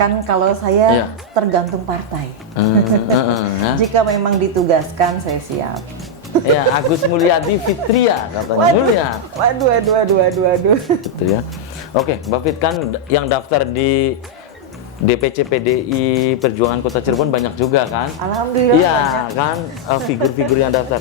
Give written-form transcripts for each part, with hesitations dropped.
Kan kalau saya Iya. tergantung partai. Jika memang ditugaskan, saya siap. Ya, Agus Mulyadi Fitria katanya. Mulia. Waduh. Gitu ya. Oke, Mbak Fit, kan yang daftar di DPC PDI Perjuangan Kota Cirebon banyak juga kan? Alhamdulillah. Iya banyak. kan, figur-figur yang daftar.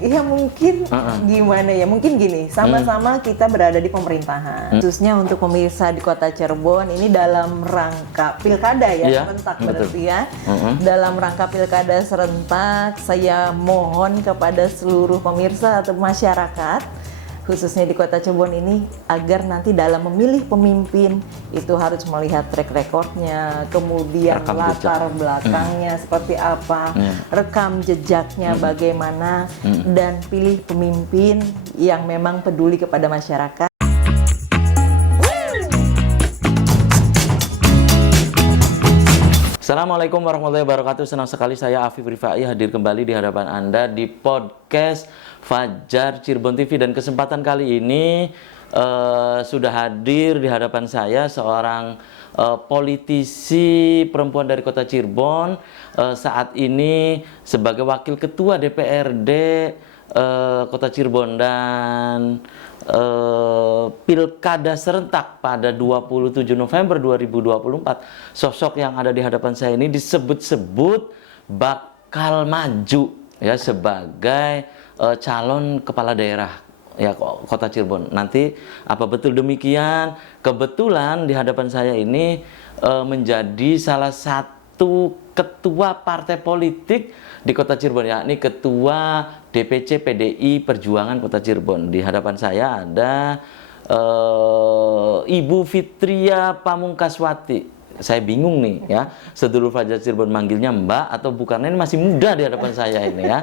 Iya mungkin gimana ya, mungkin gini, sama-sama kita berada di pemerintahan. Khususnya untuk pemirsa di Kota Cirebon ini dalam rangka pilkada ya, Iya, serentak betul. berarti ya. Dalam rangka pilkada serentak, saya mohon kepada seluruh pemirsa atau masyarakat khususnya di Kota Cirebon ini agar nanti dalam memilih pemimpin itu harus melihat track recordnya, kemudian Rekam latar belakangnya seperti apa, rekam jejaknya bagaimana, dan pilih pemimpin yang memang peduli kepada masyarakat. Assalamualaikum warahmatullahi wabarakatuh. Senang sekali saya Afif Rifai hadir kembali di hadapan Anda di podcast Fajar Cirebon TV, dan kesempatan kali ini sudah hadir di hadapan saya seorang politisi perempuan dari Kota Cirebon, saat ini sebagai Wakil Ketua DPRD Kota Cirebon, dan Pilkada serentak pada 27 November 2024. Sosok yang ada di hadapan saya ini disebut-sebut bakal maju ya sebagai calon kepala daerah ya Kota Cirebon. Nanti apa betul demikian? Kebetulan di hadapan saya ini menjadi salah satu ketua partai politik di Kota Cirebon, yakni ketua DPC PDI Perjuangan Kota Cirebon. Di hadapan saya ada Ibu Fitria Pamungkaswati. Saya bingung nih ya, sedulur Fajar Cirebon manggilnya Mbak atau bukan, ini masih muda di hadapan saya ini ya.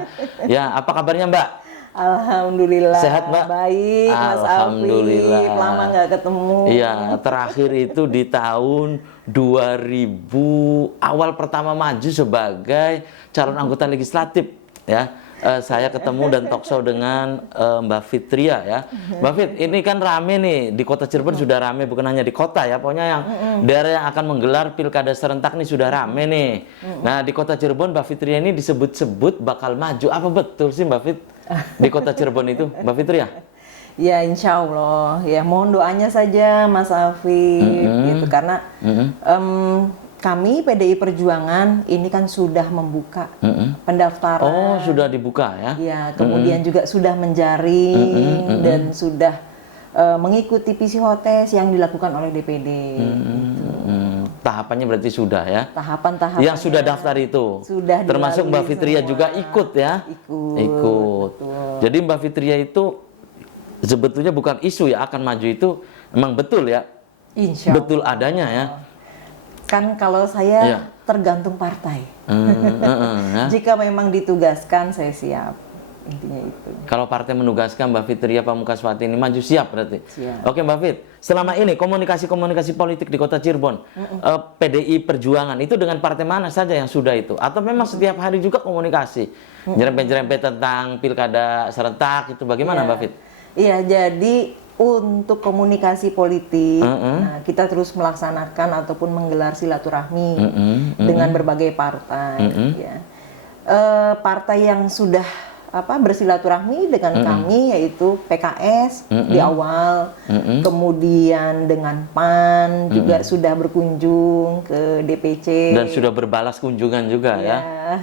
Ya, apa kabarnya Mbak? Alhamdulillah. Sehat, Mbak? Baik, Mas Alhamdulillah. Afif. Lama nggak ketemu. Iya, terakhir itu di tahun 2000, awal pertama maju sebagai calon anggota legislatif ya. Saya ketemu dan talkshow dengan Mbak Fitria ya. Mbak Fit, ini kan rame nih di Kota Cirebon, sudah rame, bukan hanya di kota ya, pokoknya yang daerah yang akan menggelar pilkada serentak nih sudah rame nih. Nah, di Kota Cirebon Mbak Fitria ini disebut-sebut bakal maju. Apa betul sih Mbak Fit di Kota Cirebon itu, Mbak Fitria? Ya insya Allah, ya mohon doanya saja Mas Afif gitu, karena kami PDI Perjuangan ini kan sudah membuka pendaftaran. Oh, sudah dibuka ya? Ya, kemudian juga sudah menjaring dan sudah mengikuti psikotes yang dilakukan oleh DPD. Tahapannya berarti sudah ya? Tahapan-tahapan yang sudah daftar itu? Sudah, termasuk Mbak dilalui Fitria semua. juga ikut ya? Ikut. Betul. Jadi Mbak Fitria itu sebetulnya bukan isu ya akan maju, itu memang betul ya? Insya Allah. Betul adanya ya? Kan kalau saya Iya. tergantung partai. Ya. Jika memang ditugaskan, saya siap. Intinya itu. Kalau partai menugaskan Mbak Fitria Pamungkaswati ini maju, siap berarti? Siap. Oke Mbak Fit, selama ini komunikasi politik di Kota Cirebon, PDI Perjuangan itu dengan partai mana saja yang sudah itu? Atau memang setiap hari juga komunikasi? Nyerempet-nyerempet tentang pilkada serentak itu bagaimana Mbak Fit? Iya, jadi untuk komunikasi politik, nah, kita terus melaksanakan ataupun menggelar silaturahmi dengan berbagai partai. Ya. Partai yang sudah bersilaturahmi dengan kami yaitu PKS di awal, kemudian dengan PAN juga sudah berkunjung ke DPC dan sudah berbalas kunjungan juga ya.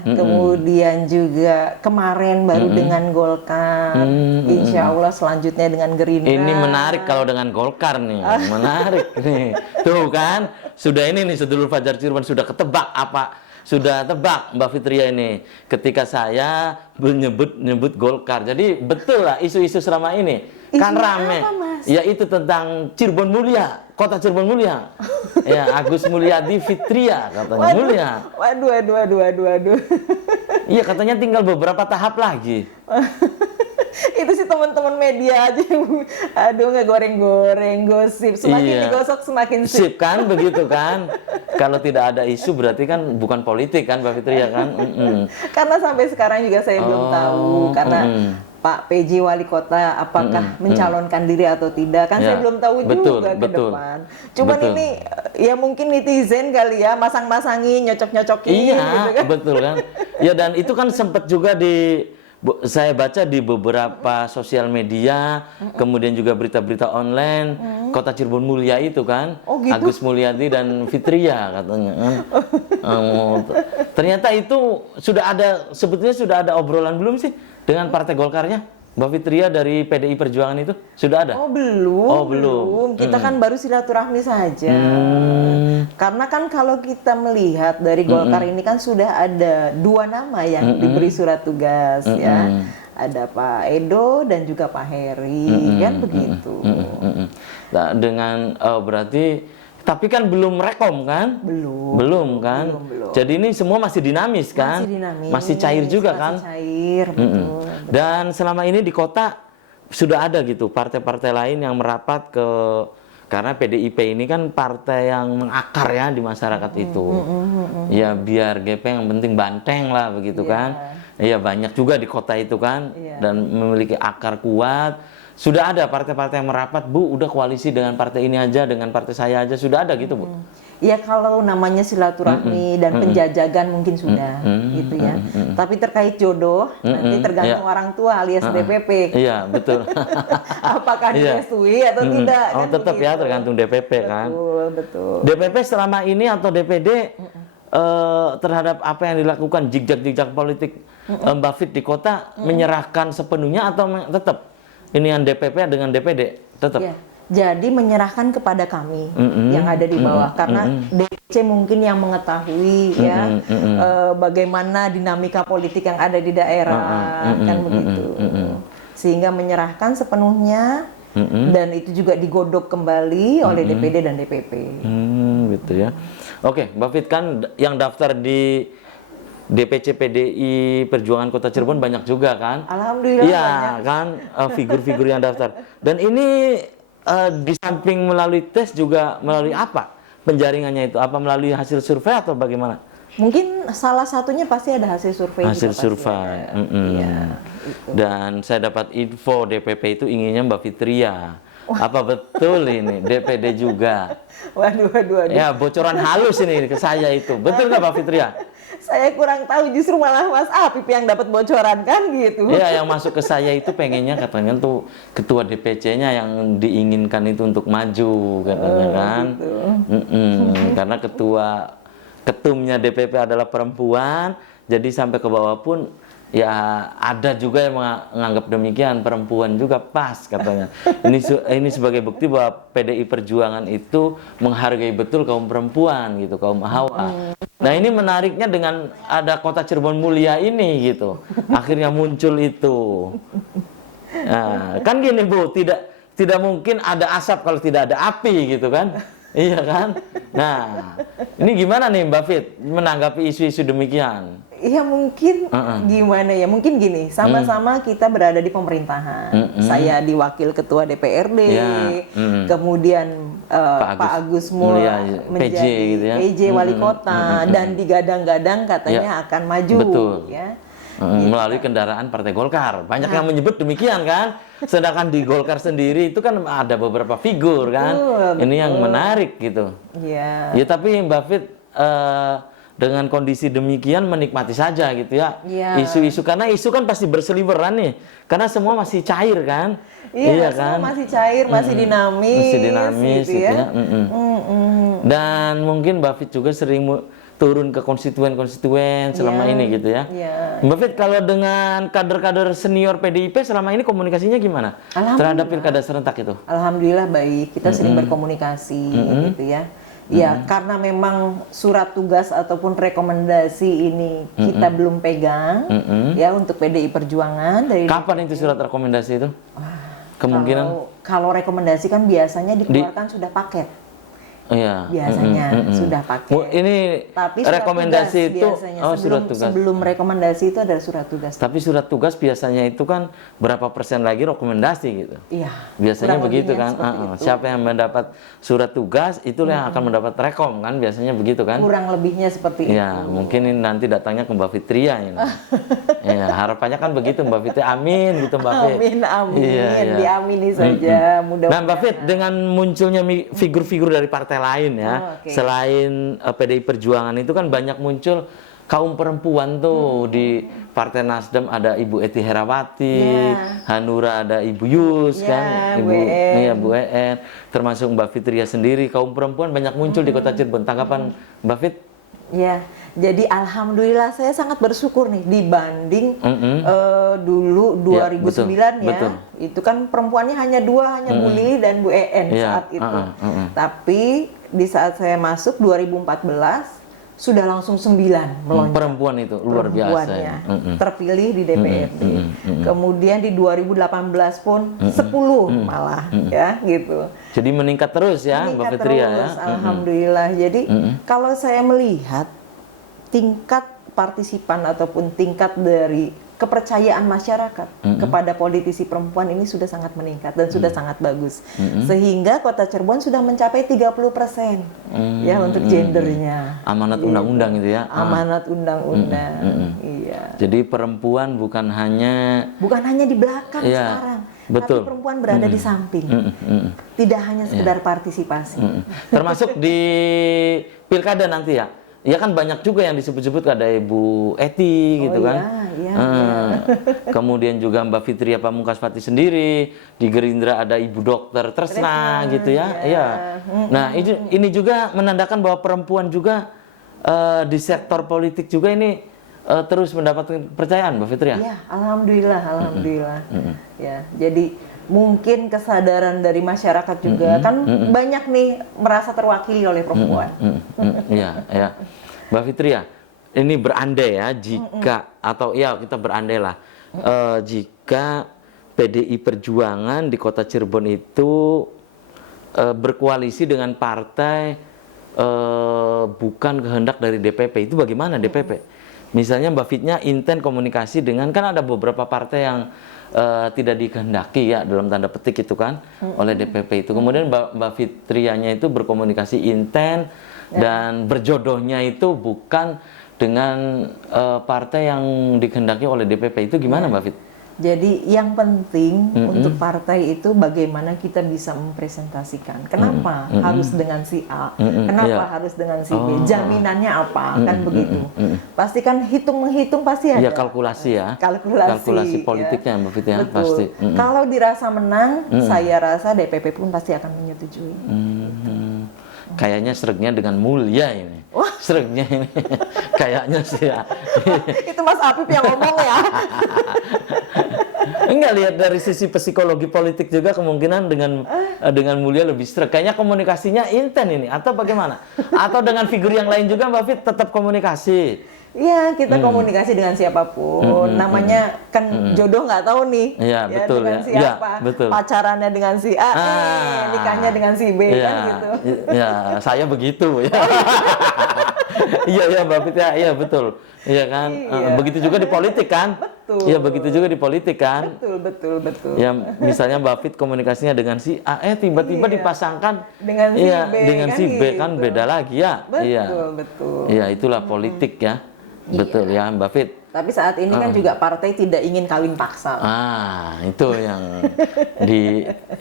Kemudian juga kemarin baru dengan Golkar, insya Allah selanjutnya dengan Gerindra. Ini menarik kalau dengan Golkar nih, menarik nih. Tuh kan, sudah ini nih sedulur Fajar Cirebon sudah ketebak apa? Sudah tebak Mbak Fitria ini ketika saya menyebut Golkar. Jadi betul lah isu-isu selama ini kan rame. Apa, Mas? Ya itu tentang Cirebon Mulia, Kota Cirebon Mulia. Ya, Agus Mulyadi Fitria katanya. Mulia. Waduh. Iya, katanya tinggal beberapa tahap lagi. Itu sih teman-teman media aja. Aduh, nggak goreng-goreng gosip. Semakin digosok semakin sip. Sip kan, begitu kan? Kalau tidak ada isu berarti kan bukan politik kan, Mbak Fitri ya kan? Karena sampai sekarang juga saya belum tahu, karena Pak PJ Wali Kota apakah mencalonkan diri atau tidak, kan saya belum tahu juga ke depan. Cuman ini ya mungkin netizen kali ya, masang-masangin, nyocok-nyocokin gitu kan. Betul kan? Ya, dan itu kan sempat juga saya baca di beberapa sosial media, kemudian juga berita-berita online, Kota Cirebon Mulia itu kan, Oh, gitu? Agus Mulyadi dan Fitria katanya. Ternyata itu sebetulnya sudah ada obrolan belum sih dengan Partai Golkarnya, Mbak Fitria dari PDI Perjuangan itu sudah ada? Oh belum, Oh, belum. Kita kan baru silaturahmi saja. Karena kan kalau kita melihat dari Golkar ini kan sudah ada 2 nama yang diberi surat tugas ya. Ada Pak Edo dan juga Pak Heri, kan begitu. Nah, dengan berarti, tapi kan belum rekom kan? Belum kan? Belum. Jadi ini semua masih dinamis kan? Masih dinamis. Masih cair juga kan? Masih cair, betul. Dan selama ini di kota sudah ada gitu partai-partai lain yang merapat karena PDIP ini kan partai yang mengakar ya di masyarakat itu. Ya biar gepeng yang penting banteng lah begitu kan. Iya banyak juga di kota itu kan, dan memiliki akar kuat. Sudah ada partai-partai yang merapat, Bu, udah koalisi dengan partai ini aja, dengan partai saya aja, sudah ada gitu, Bu? Ya kalau namanya silaturahmi dan penjajagan mungkin sudah, gitu ya. Tapi terkait jodoh, nanti tergantung orang tua alias DPP. Iya, betul. Apakah direstui atau tidak, Oh, kan tetap begitu. ya, tergantung DPP kan. Betul. DPP selama ini atau DPD terhadap apa yang dilakukan jigjag-jigjag politik Mbak Fit di kota, menyerahkan sepenuhnya atau tetap ini yang DPP dengan DPD tetap? Ya, jadi menyerahkan kepada kami yang ada di bawah, karena DC mungkin yang mengetahui ya bagaimana dinamika politik yang ada di daerah, kan begitu. Sehingga menyerahkan sepenuhnya, dan itu juga digodok kembali oleh DPD dan DPP. Gitu ya. Oke, Mbak Fit, kan yang daftar di DPC PDI Perjuangan Kota Cirebon banyak juga kan? Alhamdulillah iya, banyak. Kan figur-figur yang daftar. Dan ini di samping melalui tes juga melalui apa penjaringannya itu? Apa melalui hasil survei atau bagaimana? Mungkin salah satunya pasti ada hasil survei. Hasil juga survei. Iya, itu. Dan saya dapat info DPP itu inginnya Mbak Fitria. Apa betul ini DPD juga? Waduh. Ya, bocoran halus ini ke saya itu. Betul nggak Mbak Fitria? Saya kurang tahu, justru malah Mas Apip yang dapat bocoran kan gitu. Iya, yang masuk ke saya itu pengennya katanya tuh ketua DPC-nya yang diinginkan itu untuk maju katanya kan. Gitu. Karena ketumnya DPP adalah perempuan, jadi sampai ke bawah pun ya ada juga yang menganggap demikian, perempuan juga pas katanya. Ini sebagai bukti bahwa PDI Perjuangan itu menghargai betul kaum perempuan gitu, kaum hawa. Nah, ini menariknya dengan ada Kota Cirebon Mulia ini gitu. Akhirnya muncul itu. Nah, kan gini Bu, tidak mungkin ada asap kalau tidak ada api gitu kan. Iya kan? Nah, ini gimana nih Mbak Fit menanggapi isu-isu demikian? Iya mungkin gimana ya, mungkin gini, sama-sama kita berada di pemerintahan. Saya di wakil ketua DPRD, kemudian Pak Agus menjadi PJ, gitu ya. PJ Wali Kota, dan digadang-gadang katanya akan maju. Betul. Ya. Melalui kendaraan Partai Golkar. Banyak yang menyebut demikian kan. Sedangkan di Golkar sendiri itu kan ada beberapa figur kan. Ini yang menarik gitu. Iya. Ya tapi Mbak Fit dengan kondisi demikian menikmati saja gitu ya. Isu-isu, karena isu kan pasti berseliweran nih. Karena semua masih cair kan. Iya kan? semua masih cair, masih dinamis. Masih dinamis gitu ya. Dan mungkin Mbak Fit juga sering turun ke konstituen-konstituen selama ini gitu ya. Mbak Fit, kalau dengan kader-kader senior PDIP selama ini komunikasinya gimana terhadap pilkada serentak itu? Alhamdulillah baik, kita sering berkomunikasi gitu ya. Ya, karena memang surat tugas ataupun rekomendasi ini kita belum pegang ya untuk PDI Perjuangan dari Kapan itu surat rekomendasi itu? Kemungkinan kalau rekomendasi kan biasanya dikeluarkan sudah paket. Iya. biasanya sudah pakai. Ini Tapi surat rekomendasi tugas itu biasanya. surat tugas. Sebelum rekomendasi itu ada surat tugas. Tapi surat tugas biasanya itu kan berapa persen lagi rekomendasi gitu. Iya. Biasanya kurang begitu lebihnya kan. seperti itu. Siapa yang mendapat surat tugas itulah yang akan mendapat rekom kan, biasanya begitu kan. Kurang lebihnya seperti Ya, itu. mungkin ini nanti datangnya ke Mbak Fitria ini. Ya, harapannya kan begitu Mbak Fitria. Amin gitu Mbak Fit. Amin, amin. Iya, iya. Diamini saja. Nah, Mbak Fit, dengan munculnya figur-figur dari partai lain ya, oke. selain PDI Perjuangan itu kan banyak muncul kaum perempuan tuh di Partai Nasdem, ada Ibu Eti Herawati, Hanura ada Ibu Yus kan, Bu En. iya Bu En, termasuk Mbak Fitria sendiri, kaum perempuan banyak muncul di Kota Cirebon. Tanggapan Mbak Fit? Ya, jadi alhamdulillah saya sangat bersyukur nih dibanding dulu 2009 ya. betul. Itu kan perempuannya hanya dua, hanya Bu Lili dan Bu En Iya, saat itu. Tapi di saat saya masuk 2014 sudah langsung 9 melonjak. Perempuan itu luar biasa. Perempuannya terpilih di DPRD. Kemudian di 2018 pun 10 malah ya gitu. Jadi meningkat terus ya Mbak Meningkat Fitria ya. terus, alhamdulillah. Jadi kalau saya melihat tingkat partisipan ataupun tingkat dari kepercayaan masyarakat kepada politisi perempuan ini sudah sangat meningkat dan sudah sangat bagus. Sehingga Kota Cirebon sudah mencapai 30% ya untuk gendernya. Amanat undang-undang itu ya. Amanat undang-undang. Iya. Jadi perempuan bukan hanya di belakang Iya, sekarang, betul. tapi perempuan berada di samping. Tidak hanya sekedar partisipasi. termasuk di pilkada nanti ya. Ya kan banyak juga yang disebut-sebut, ada Ibu Eti gitu kan. Iya. Kemudian juga Mbak Fitria Pamungkaswati sendiri, di Gerindra ada Ibu Dokter Tresna gitu ya. Iya. Nah, ini juga menandakan bahwa perempuan juga di sektor politik juga ini terus mendapatkan kepercayaan Mbak Fitria. Iya, alhamdulillah. Ya, jadi mungkin kesadaran dari masyarakat juga kan banyak nih merasa terwakili oleh perempuan. Iya, ya. Mbak Fitria, ini berandai ya jika atau ya kita berandai lah jika PDI Perjuangan di Kota Cirebon itu berkoalisi dengan partai bukan kehendak dari DPP, itu bagaimana DPP? Misalnya Mbak Fitnya intent komunikasi dengan, kan ada beberapa partai yang tidak dikehendaki ya dalam tanda petik itu kan oleh DPP itu. Kemudian Mbak Fitrianya itu berkomunikasi intent dan berjodohnya itu bukan dengan partai yang dikehendaki oleh DPP, itu gimana Mbak Fit? Jadi yang penting untuk partai itu bagaimana kita bisa mempresentasikan. Kenapa harus dengan si A? Kenapa harus dengan si B? Jaminannya apa? Kan begitu. Pasti kan menghitung pasti ada. Ya kalkulasi ya. Kalkulasi politiknya Mbak Fit ya. Betul. Pasti. Kalau dirasa menang, saya rasa DPP pun pasti akan menyetujui. Kayaknya sregnya dengan mulia ini. Sregnya ini kayaknya sih ya. Itu Mas Apip yang ngomong ya. Enggak, lihat dari sisi psikologi politik juga kemungkinan dengan mulia lebih sreg. Kayaknya komunikasinya intent ini atau bagaimana? Atau dengan figur yang lain juga Mbak Fit tetap komunikasi? Iya, kita komunikasi dengan siapapun. Namanya kan jodoh nggak tahu nih. Iya, betul dengan ya. siapa. Ya, betul. Pacarannya dengan si A, nikahnya dengan si B ya, kan gitu. Ya, saya begitu ya. Iya Mbak Fit ya, iya betul. Iya kan? Begitu juga di politik kan? Betul. Iya, begitu juga di politik kan? Betul. Ya, misalnya Mbak Fit komunikasinya dengan si A, tiba-tiba dipasangkan dengan si B, dengan kan si B gitu. Kan beda lagi ya. Betul. Iya, itulah politik ya. Betul ya Mbak Fit. Tapi saat ini kan juga partai tidak ingin kawin paksa. Itu yang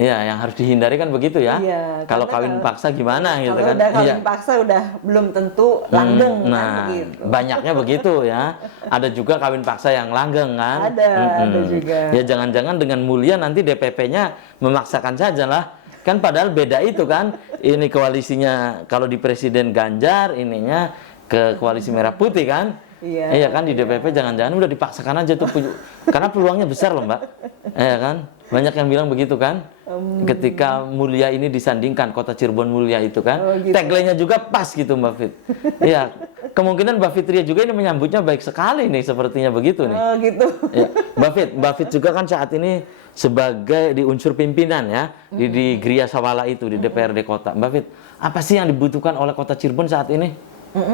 yang harus dihindari kan begitu ya. Iya, kalau kawin paksa gimana gitu kan. Kalau udah kawin paksa udah belum tentu langgeng kan begitu. Banyaknya begitu ya. Ada juga kawin paksa yang langgeng kan. Ada juga. Ya jangan-jangan dengan mulia nanti DPP-nya memaksakan saja lah. Kan padahal beda itu kan. Ini koalisinya kalau di Presiden Ganjar, ininya ke koalisi Merah Putih kan. Iya kan, di DPP jangan-jangan udah dipaksakan aja tuh, karena peluangnya besar loh Mbak. Iya kan, banyak yang bilang begitu kan. Ketika mulia ini disandingkan, Kota Cirebon mulia itu kan, gitu. tagline-nya juga pas gitu Mbak Fit. Iya, kemungkinan Mbak Fitria juga ini menyambutnya baik sekali nih, sepertinya begitu nih. Gitu. Ya. Mbak Fit juga kan saat ini sebagai di unsur pimpinan ya di Gria Sawala itu di DPRD Kota, Mbak Fit, apa sih yang dibutuhkan oleh Kota Cirebon saat ini?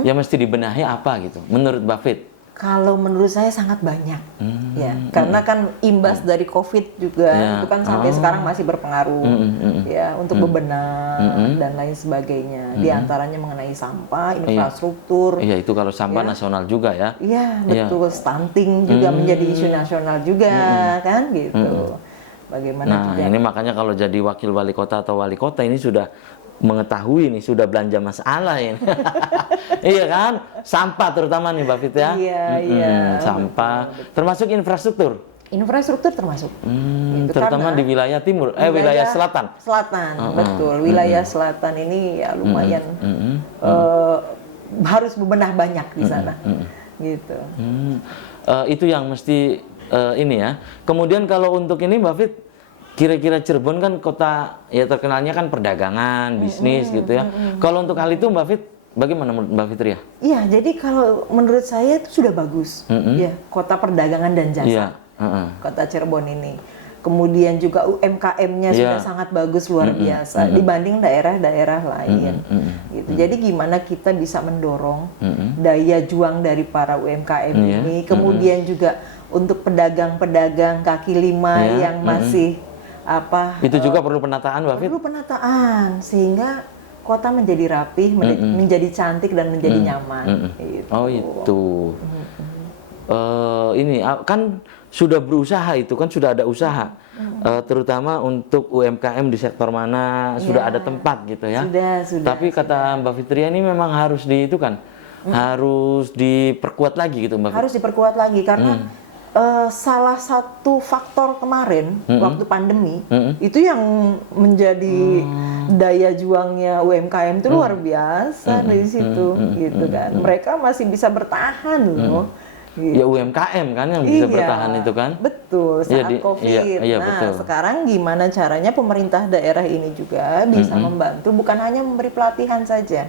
Yang mesti dibenahi apa gitu, menurut Mbak Fit? Kalau menurut saya sangat banyak, ya, karena kan imbas dari COVID juga itu kan sampai sekarang masih berpengaruh, ya, untuk bebenah dan lain sebagainya. Di antaranya mengenai sampah, infrastruktur. Iya, itu kalau sampah nasional juga ya. Iya, betul. Stunting juga menjadi isu nasional juga, kan, gitu. Bagaimana Nah, juga? ini makanya kalau jadi wakil wali kota atau wali kota ini sudah mengetahui nih, sudah belanja masalah ini. Iya kan? Sampah terutama nih Mbak Fit ya. Iya, sampah, betul. termasuk infrastruktur. Infrastruktur termasuk. Gitu, Terutama karena di wilayah timur, wilayah selatan. Selatan, betul. Wilayah selatan ini ya lumayan harus bebenah banyak di sana, gitu. Itu yang mesti ini ya. Kemudian kalau untuk ini Mbak Fit, kira-kira Cirebon kan kota ya terkenalnya kan perdagangan, bisnis gitu ya. Kalau untuk hal itu Mbak Fit, bagaimana menurut Mbak Fitria? Iya, jadi kalau menurut saya itu sudah bagus, ya, kota perdagangan dan jasa, Iya. kota Cirebon ini. Kemudian juga UMKM-nya sudah sangat bagus, luar biasa dibanding daerah-daerah lain. Gitu. Jadi gimana kita bisa mendorong daya juang dari para UMKM ini, kemudian juga untuk pedagang-pedagang kaki lima yang masih itu juga perlu penataan Mbak Fit? perlu penataan sehingga kota menjadi rapih, menjadi cantik dan menjadi nyaman. Gitu. Oh itu. Ini kan sudah berusaha, itu kan sudah ada usaha, terutama untuk UMKM di sektor mana sudah ada tempat gitu ya. Sudah. Tapi kata Mbak Fitria ini memang harus itu kan, harus diperkuat lagi gitu Mbak Fit. Harus diperkuat lagi karena salah satu faktor kemarin waktu pandemi itu yang menjadi daya juangnya UMKM itu luar biasa dari situ, gitu kan. Mereka masih bisa bertahan loh. Gitu. Ya UMKM kan yang bisa bertahan itu kan. Betul, saat COVID. Nah, betul. sekarang gimana caranya pemerintah daerah ini juga bisa membantu, bukan hanya memberi pelatihan saja,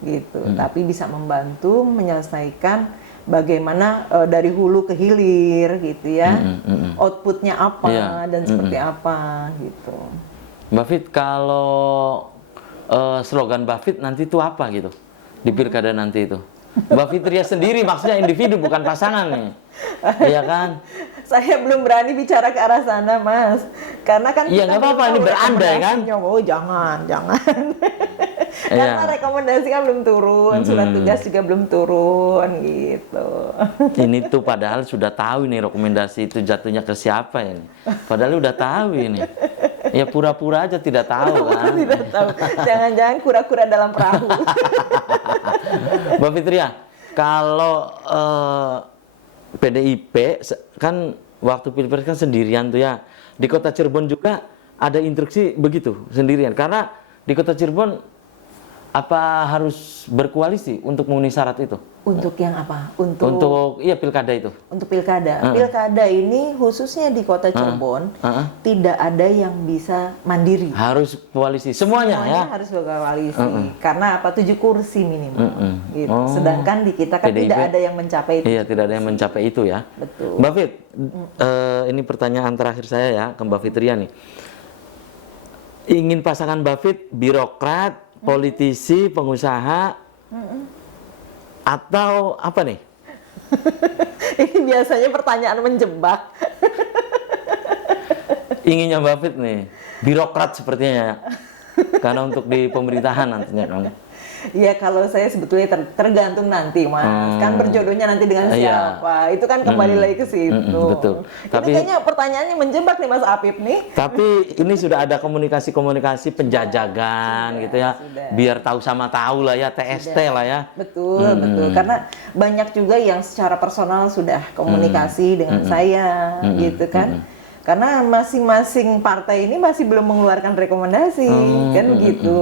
gitu, tapi bisa membantu menyelesaikan bagaimana dari hulu ke hilir, gitu ya, outputnya apa dan seperti apa, gitu. Mbak Fit, kalau slogan Mbak Fit nanti itu apa gitu di pilkada nanti itu? Mbak Fitria sendiri, maksudnya individu bukan pasangan nih, iya kan? Saya belum berani bicara ke arah sana, Mas, karena kan iya nggak apa-apa, ini berandai kan? Oh jangan. Karena rekomendasi kan belum turun, surat tugas juga belum turun, gitu. Ini tuh padahal sudah tahu nih rekomendasi itu jatuhnya ke siapa ya nih. Padahal udah tahu ini. Ya pura-pura aja tidak tahu kan. Tidak tahu. Jangan-jangan kura-kura dalam perahu. Mbak Fitria, kalau PDIP kan waktu pilpres kan sendirian tuh ya. Di Kota Cirebon juga ada instruksi begitu, sendirian. Karena di Kota Cirebon apa harus berkoalisi untuk memenuhi syarat itu? Untuk yang apa? Untuk pilkada itu. Untuk pilkada. Pilkada ini khususnya di Kota Cirebon tidak ada yang bisa mandiri. Harus koalisi semuanya ya. Harus berkoalisi. Karena apa? 7 kursi minimal. Gitu. Sedangkan di kita kan PDIP, tidak ada yang mencapai itu. Iya, tidak ada yang mencapai itu ya. Betul. Mbak Fit, ini pertanyaan terakhir saya ya ke Mbak Fitria nih. Ingin pasangan Mbak Fit birokrat, politisi, pengusaha, atau apa nih? Ini biasanya pertanyaan menjebak. Inginnya Mbak Fit nih, birokrat sepertinya ya. Karena untuk di pemerintahan nantinya kan. Ya kalau saya sebetulnya tergantung nanti, Mas. Kan berjodohnya nanti dengan siapa. Itu kan kembali lagi ke situ. Betul. Tapi ini kayaknya pertanyaannya menjebak nih Mas Apip nih. Tapi ini sudah ada komunikasi penjajagan gitu ya. Sudah. Biar tahu sama tahu lah ya, TST lah ya. Betul. Karena banyak juga yang secara personal sudah komunikasi dengan saya, gitu kan. Karena masing-masing partai ini masih belum mengeluarkan rekomendasi, kan gitu.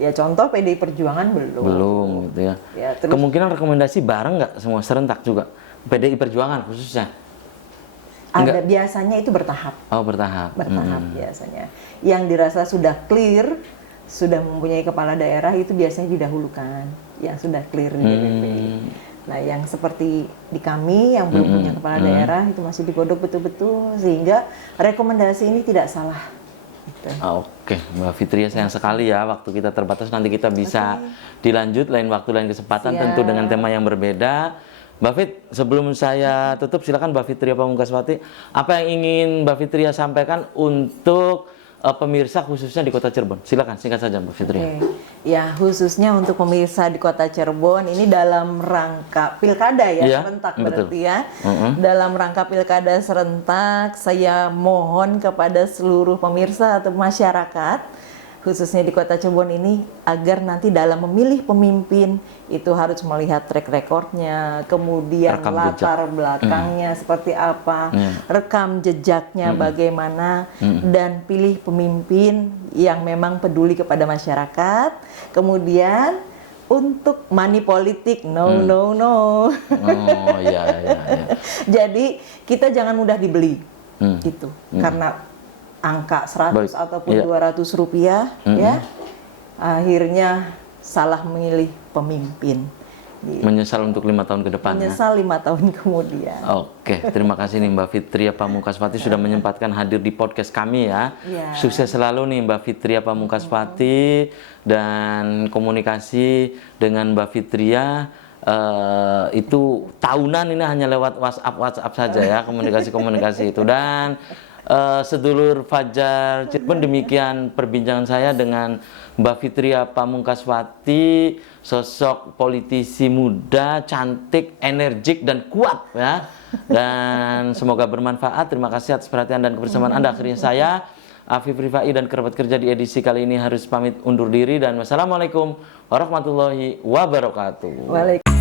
Ya contoh PDI Perjuangan belum. Belum gitu ya. Terus, kemungkinan rekomendasi bareng nggak semua serentak juga? PDI Perjuangan khususnya? ada biasanya itu bertahap. Oh bertahap. Bertahap biasanya. Yang dirasa sudah clear, sudah mempunyai kepala daerah itu biasanya didahulukan. Yang sudah clear di DPP. Nah, yang seperti di kami yang belum punya kepala daerah itu masih digodok betul-betul sehingga rekomendasi ini tidak salah. Gitu. Oke, Mbak Fitria, sayang sekali ya waktu kita terbatas. Nanti kita bisa dilanjut lain waktu, lain kesempatan, tentu dengan tema yang berbeda. Mbak Fit, sebelum saya tutup, silakan Mbak Fitria Pamungkaswati, apa yang ingin Mbak Fitria sampaikan untuk pemirsa khususnya di Kota Cirebon? Silakan, singkat saja Mbak Fitria. Ya, khususnya untuk pemirsa di Kota Cirebon ini dalam rangka pilkada ya, serentak berarti ya. Dalam rangka pilkada serentak, saya mohon kepada seluruh pemirsa atau masyarakat khususnya di Kota Cirebon ini agar nanti dalam memilih pemimpin itu harus melihat track recordnya, kemudian latar belakangnya seperti apa, rekam jejaknya bagaimana, dan pilih pemimpin yang memang peduli kepada masyarakat. Kemudian untuk money politik, no. Oh iya. Jadi kita jangan mudah dibeli, gitu, karena angka 100 ataupun 200 rupiah, ya, akhirnya salah memilih pemimpin. Menyesal untuk 5 tahun ke depan. Menyesal 5 tahun kemudian. Oke, terima kasih nih Mbak Fitria Pamungkaswati sudah menyempatkan hadir di podcast kami ya. Sukses selalu nih Mbak Fitria Pamungkaswati, dan komunikasi dengan Mbak Fitria itu tahunan ini hanya lewat WhatsApp saja ya, komunikasi itu. Dan sedulur Fajar Cirebon, demikian perbincangan saya dengan Mbak Fitria Pamungkaswati, sosok politisi muda, cantik, energik, dan kuat ya. Dan semoga bermanfaat. Terima kasih atas perhatian dan kebersamaan Anda. Akhirnya saya, Afif Rifai, dan kerabat kerja di edisi kali ini harus pamit undur diri, dan wassalamualaikum warahmatullahi wabarakatuh.